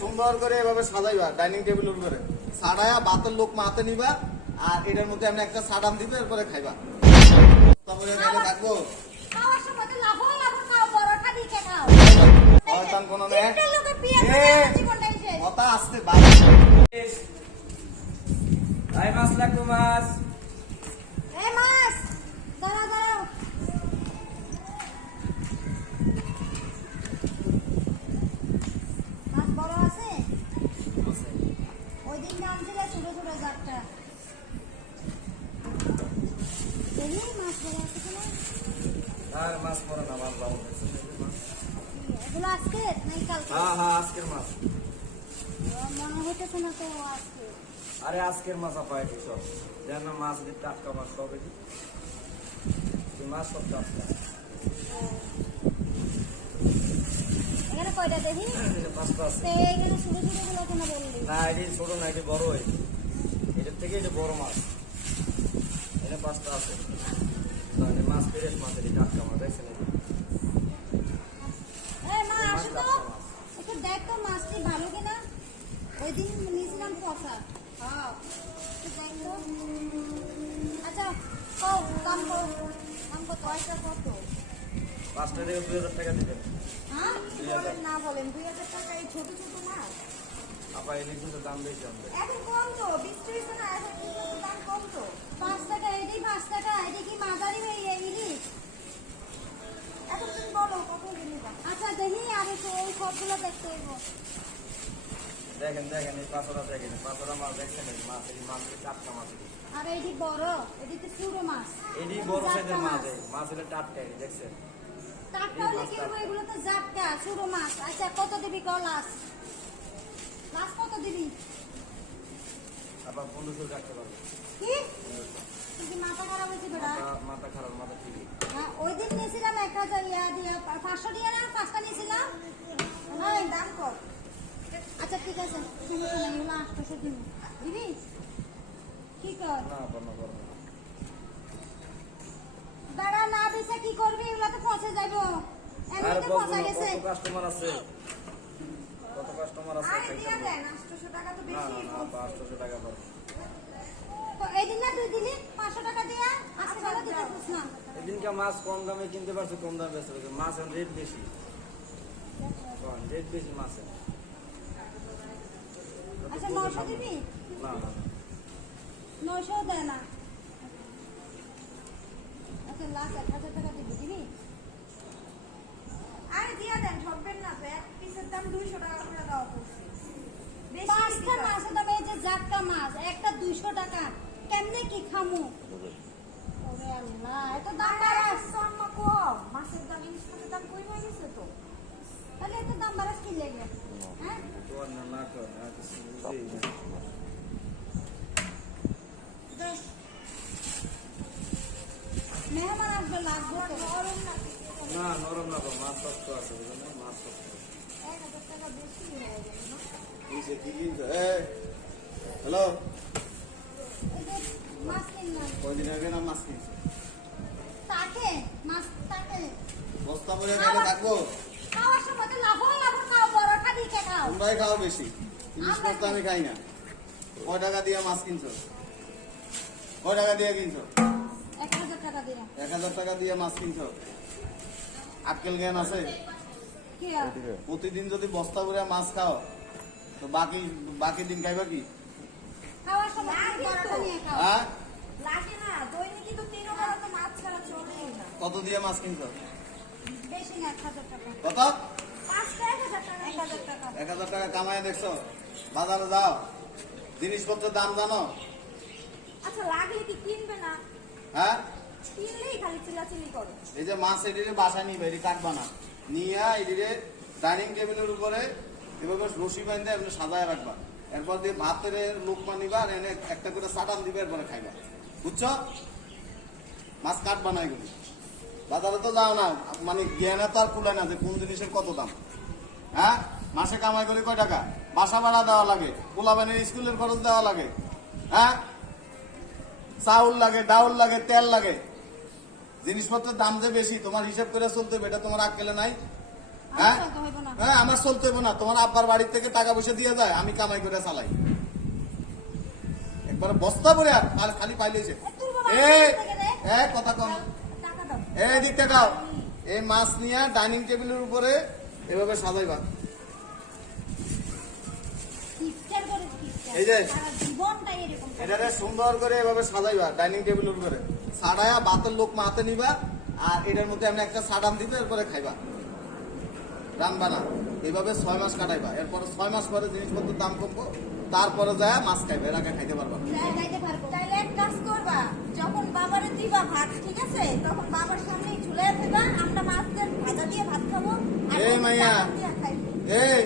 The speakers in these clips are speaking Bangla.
সুন্দর করে এভাবে সাজাইবা ডাইনিং টেবিলের উপরে সাজায়া ভাতের লোক মাতে নিবা আর এটার মধ্যে আমি একটা সাডান দিবে এরপরে খাইবা তারপরে নাইলে থাকবো খাওয়ার সময় তো লাফো লাফো খাও বড়টা দিকে খাও শয়তান কোন নে একটা লোকে বিয়ে করে জীবনটাই শেষ কথা আসতে বাবা ভাই মাছ লাগবো মাছ এই মাছ দাঁড়াও দাঁড়াও মাছ বড় আছে ওই দিন নামছিলে ছোট ছোট জাতটা দেখি মাছ বড় আছে কিনা আর মাছ পড়ে না মাছ ভালো এগুলো আজকে নাকি কালকে হ্যাঁ আজকের মাছ মনে হইতেছে না তো আজকে আরে আজকের মাছ পাই সব যেন মাছ দিয়ে টাটকা মাছ সব এই মাছ সব টাটকা এখানে কয়টা দেখি এটা পাঁচটা আছে তো এখানে ছোট ছোট গুলো কেন বললি না এটি ছোট না এটি বড় হয় এটার থেকে এটা বড় মাছ এটা পাঁচটা আছে তাহলে মাছ ফ্রেশ মাছ এটি টাটকা মাছ দেখছেন এই মা আসো তো একটু দেখ তো মাছটি ভালো কিনা ওই দিন নিয়েছিলাম পচা হ্যাঁ একটু দেখ তো আচ্ছা কও দাম কত পয়সা কত পাঁচটা থেকে 2000 টাকা দিবেন হ্যাঁ কি বলেন না বলেন 2000 টাকা এই ছোট ছোট মাছ আপা এটি কিন্তু দাম বেশি আমাদের এখন কম তো 20-30 না এখন কিন্তু দাম কম তো 5 টাকা এটি 5 টাকা এটি কি মাঝারি ইলিশ এখন তুমি বলো কত নিবা আচ্ছা দেখি আর ওই সবগুলো দেখতে হইব দেখেন এই পাঁচটা দেখেন পাঁচটা মাছ দেখছেন এই মাছ এই মাছ টাটকা মাছ আর এটি বড় এটি তো ছোট মাছ এটি বড় সাইজের মাছ মাছ হলে টাটকা এই দেখছেন টাটকা হলে কি হবে এগুলো তো জাটকা ছোট মাছ আচ্ছা কত দিবি কল লাস্ট কত দিবি আবার 1500 রাখতে পারবো কি কিন্তু মাথা খারাপ হয়েছে বেটা মাথা খারাপ মাথা ঠিক হ্যাঁ ওই দিন নিয়েছিলাম 1000 ইয়া দিয়া 500 দিয়া না 5টা নিয়েছিলাম হ্যাঁ দাম কর আচ্ছা ঠিক আছে তুমি তো নাই হলো 800 দিবি দিবি কি কর না করবো দাঁড়া না বেচে কি করবি এগুলো তো পচে যাইবো এমনিতে পচা গেছে কত কাস্টমার আছে আরে দিয়া দেন 800 টাকা তো বেশি না 500 টাকা পাবো তো এই দিন না তুই দিলি 500 টাকা দিয়া আজকে ভালো দিতেছিস না এদিনকে মাছ কম দামে কিনতে পারছো কম দামে বেচতে পারছো মাছ রেট বেশি রেট বেশি মাছের আচ্ছা 900 দিবি না 900 দেয় না আচ্ছা লাস্ট 1000 টাকা দিবি আরে দিয়া দেন ঠকবেন না তো এক পিসের দাম 200 টাকা করে দাও পড়ছে পাঁচটা মাছের দাম এই যে জাটকা মাছ একটা 200 টাকা কেমনে কি খামু ওরে আল্লাহ এত দাম বাড়াস আম্মা কম মাছের দাম ইলিশ মাছের দাম কই হয়ে গেছে তো তাহলে এত দাম বাড়াস কি লাগে হ্যাঁ তো না কর না কিছু মেহমান আসবে লাগবে তো না নরম না মাছ শক্ত আছে বুঝলেন মাছ শক্ত 1000 টাকা বেশি হয়ে গেল না কিছে কি কিনছো হ্যালো এই যে মাছ কিনলাম কয়দিন আগে না মাছ কিনছো তাকে মাছ তাকে বস্তা ভরে নাইলে থাকবো খাওয়ার সময় তো লাফো লাফো খাও বড়টা দিকে খাও তোমরাই খাও বেশি ইলিশ মাছ তো আমি খাই না কয় টাকা দিয়ে মাছ কিনছো কয় টাকা দিয়ে কিনছো 1000 টাকা দিয়ে 1000 টাকা দিয়ে মাছ কিনছো আক্কেল জ্ঞান আছে কি আর প্রতিদিন যদি বস্তা ভরে মাছ খাও তো বাকি দিন খাইবা কি খাওয়ার সময় তুমি বড়টা নিয়ে খাও হ্যাঁ লাগে না দৈনিকই তো 3 বড় তো মাছ ছাড়া চলেই না কত দিয়ে মাছ কিনছো বেশি না 1000 টাকা কত 5টা 1000 টাকা 1000 টাকা কামায় দেখছো বাজারে যাও জিনিসপত্রের দাম জানো আচ্ছা লাগলে কি কিনবে না হ্যাঁ কিনলেই খালি চিল্লাচিল্লি করো এই যে মাছ এটিরে বাসা নিবে এটি কাটবা না নিয়ে এটিরে ডাইনিং টেবিলের উপরে এভাবে রশি বাঁধে এমনি সাজায় রাখবা এরপর দিয়ে ভাতের লোকমা নিবা আর এনে একটা করে সাটান দিবে এরপরে খাইবা বুঝছো মাছ কাটবা না এগুলি বাজারে তো যাও না মানে জ্ঞানে তো আর কুলায় না যে কোন জিনিসের কত দাম হ্যাঁ মাসে কামাই করি কয় টাকা বাসা ভাড়া দেওয়া লাগে পোলাবানের স্কুলের খরচ দেওয়া লাগে হ্যাঁ চাউল লাগে ডাউল লাগে তেল লাগে জিনিসপত্রের দাম যে বেশি তোমার হিসাব করে চলতে হবে এটা তোমার আক্কেলে নাই হ্যাঁ আমার চলতে হইব না। হ্যাঁ আমার চলতে হইব না, তোমার আব্বার বাড়ির থেকে টাকা পয়সা দিয়ে যায়, আমি কামাই করে চালাই। একবার বস্তা ভরে আর খালি পাইলেছে। তোর বাবা এই থেকে দে। কথা কম, টাকা দাও। এই দিক তাকাও। এই মাছ নিয়ে ডাইনিং টেবিলের উপরে এভাবে সাজাইবা। কিপটার করে কিপটার। এই যে। সারা জীবনটাই এরকম করে। এটারে সুন্দর করে এভাবে সাজাইবা ডাইনিং টেবিলের উপরে, সাড়ায়া ভাতের লোক হাতে নিবা, আর এটার মধ্যে আমি একটা সাডান দিবে, এরপরে খাইবা, রানবা না। এইভাবে 6 মাস কাটাইবা, এরপরে 6 মাস পরে জিনিসপত্রের দাম কমবো, তারপরে যায় মাছ খাইবে, এর আগে খাইতে পারবা না। যাইতে পারবো। তাইলে এক কাজ করবা, যখন বাবারে দিবা ভাত, ঠিক আছে, তখন বাবার সামনেই ঝুলাই ফেলবা, আমরা মাছদের ভাজা দিয়ে ভাত খাবো আর এই ওদের মাইয়া। টাকা দিয়ে খাইবো। এই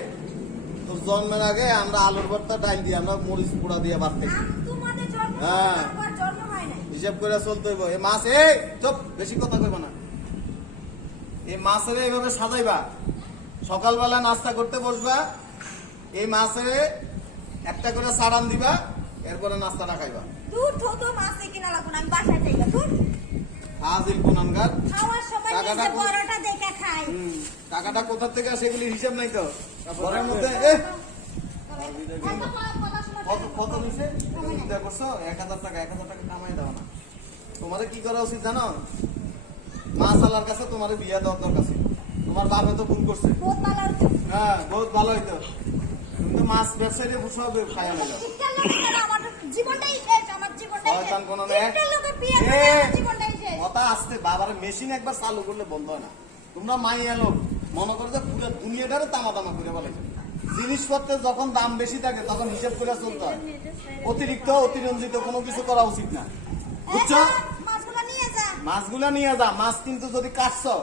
তোর জন্মের আগে আমরা আলুর ভর্তা ডাল দিয়ে, আমরা মরিচ পোড়া দিয়ে ভাত খাইছি। তোমাদের জন্ম হ্যাঁ। আমার জন্ম হয় নাই। হিসাব করে চলতে হইব। এই মাছ, এই চুপ, বেশি কথা কইবা না। এই মাছের এইভাবে সাজাইবা, সকালবেলা নাস্তা করতে বসবা, এই মাছের একটা করে সাড়ান দিবা, এরপরে নাস্তাটা খাইবা। দূর ঠোঁটো মাছে কিনা লাগবো না, আমি বাসায় যাইবা। দূর হাজির কোনানগার। খাওয়ার সময় টাকাটা নিজে কো- বড়টা দেখে খাই। টাকাটা কোথা থেকে আসে এগুলির হিসাব নাই তো। ঘরের মধ্যে একটা কথা শোনা। কত নিছে চিন্তা করছো? 1000 টাকা, 1000 টাকা কামাই দাও না। তোমাদের কি করা উচিত জানো? মাছ আলার কাছে তোমার বিয়া দেওয়ার দরকার ছিল। তোমার বাবা তো ভুল করছে। বহুত ভালো হতো। হ্যাঁ বহুত ভালো হইতো, কিন্তু মাছ ব্যবসায়ীরা সব খাইয়া নিল। কিপটার লোকের দ্বারা আমার জীবনটাই শেষ, আমার জীবনটাই শেষ। শয়তান কোন কিপটার লোকের বিয়ে করে আমার জীবনটাই শেষ। কথা আসতে বাবার মেশিন একবার চালু করলে বন্ধ হয় না। তোমরা মাইয়া লোক মনে করো যে পুরো দুনিয়াটারে তামা তামা করে বলেছে। জিনিসপত্রের যখন দাম বেশি থাকে তখন হিসেব করে চলতে হয়। অতিরিক্ত অতিরঞ্জিত কোনো কিছু করা উচিত না, বুঝছো? মাছগুলো নিয়ে যা। মাছগুলা নিয়ে যা, মাছ কিন্তু যদি কাটছো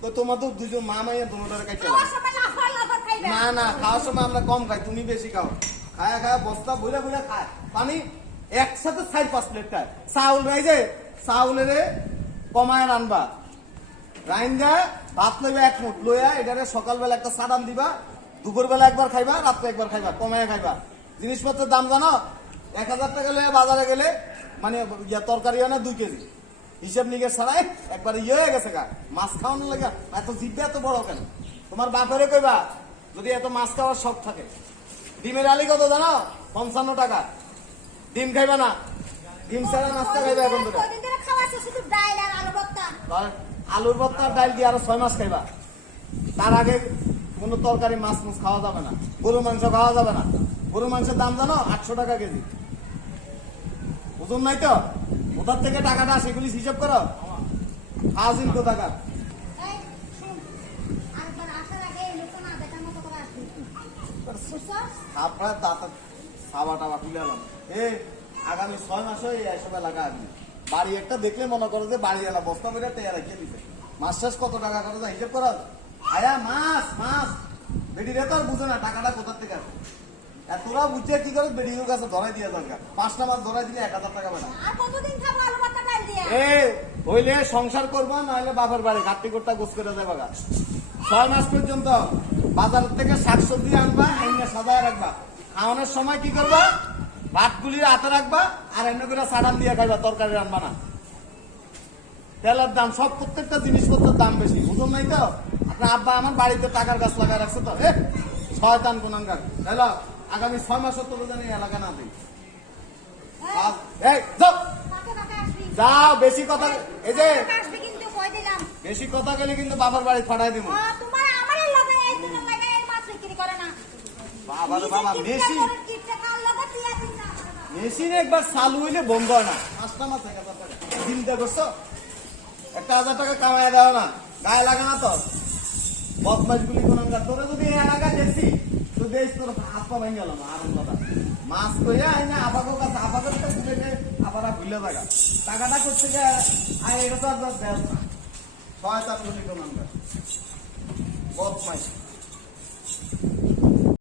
তো তোমাদের দুজন মা মাইয়া দুটোটারে কাটতে হবে। খাওয়ার সময় লাফার লাফার খাইবে। না না, খাওয়ার সময় আমরা কম খাই, তুমি বেশি খাও। খায়া খায়া বস্তা বইরা বইরা খায় পানি একসাথে 4-5 প্লেট খায়। চাউল নাই যে চাউলের কমায় রানবা, রাইন্দা ভাত লইবা 1 মুঠ লইয়া, এটারে সকালবেলা একটা সাডান দিবা, দুপুরবেলা একবার খাইবা, রাত্রে একবার খাইবা, কমায় খাইবা। জিনিসপত্রের দাম জানো? 1000 টাকা লইয়া বাজারে গেলে মানে তরকারি হয় না 2 কেজি, হিসাব নিকেশ ছাড়াই একবার হয়ে গেছে গা। মাছ খাওয়ানো লাগে এত জিভে এত বড় কেন? তোমার বাপেরে কইবা যদি এত মাছ খাওয়ার শখ থাকে। ডিমের আলি কত জানো? 55 টাকা। ডিম খাইবা না, ডিম ছাড়া নাস্তা খাইবা এখন থেকে। কয়দিন ধরে খাওয়াছো শুধু ডাল আর আলু ভর্তা। আলুর ভর্তা আর ডাল দিয়ে আরো 6 মাস খাইবা। তার আগে কোনো তরকারি মাছ মাছ খাওয়া যাবে না, গরু মাংস খাওয়া যাবে না। গরু মাংসের দাম জানো? 800 টাকা কেজি। ওজন নাই তো, ওটার থেকে টাকাটা সেগুলি হিসাব করো। হাজির কোথাকার। এই শুন, আরেকবার আসার আগে এই লোকটা না দেখার মতো করে আসবি। বুঝছো? আপনার দাঁত সাবা টাবা খুলে এলাম। আগামী 6 মাসে এইসব এলাকা আসবে। বাড়ি একটা দেখলে মনে করো যে বাড়ি এলা বস্তা করে টেয়া রেখে দিতে। মাস শেষ কত টাকা করে যায় হিসেব করা। আয়া মাছ মাছ বেডিরে তো আর বুঝে না টাকাটা কোথার থেকে আসে। আর তোরা বুঝে কি করে বেডির কাছে ধরাই দিয়ে দরকার। 5টা মাছ ধরাই দিলে 1000 টাকা বেড়া। আর কতদিন খাবো আলু ভর্তা ডাল দিয়া? হইলে সংসার করবা, নাহলে বাপের বাড়ি ঘাটতি করতে গোস করে যাবা গা। 6 মাস পর্যন্ত বাজার থেকে শাকসবজি আনবা, এনে সাজায় রাখবা। খাওয়ানোর সময় কি করবা? ভাতগুলি হাতে রাখবা, আর এমনি করে সাডান দিয়ে খাইবা, তরকারি রান্না না। তেলের দাম সব প্রত্যেকটা জিনিসপত্রের দাম বেশি, বুঝুন নাই তো? আপনার আব্বা আমার বাড়িতে টাকার গাছ লাগায় রাখছে তো। শয়তান কোনানগার। হ্যালো, আগামী 6 মাসও তোর জানি এলাকা না দিই। যাও কাকে কাকে আসবি? যাও, বেশি কথা। এই যে কাকে আসবি কিন্তু কই দিলাম। বেশি কথা গেলে কিন্তু বাবার বাড়ি ফাটাই দিব। তোমার আমার লগে এই দিন লাগে এই মাছ বিক্রি করে না। বাবা রে বাবা, মেশিন কিপটা কাল লগে দিয়া দিন না। মেশিন একবার চালু হইলে বন্ধ হয় না। 5টা মাস 1000 টাকা চিন্তা করছো? 1000 টাকা কামাই দেওয়া না, গায়ে লাগে না তো? বদমাস গুলি কোনাঙ্গা, তোরা যদি এই এলাকা দেখছি তো দেশ তোর হাত পা ভেঙে গেল না। আরম কথা মাছ কইয়া আইনা আপাকে কাছে, আপাকে তো বুঝে নে, আপারা ভুলে থাকা টাকাটা করতে গিয়ে আর এটা তো আর ব্যবসা। শয়তান গুলি কোনাঙ্গা, বদমাস।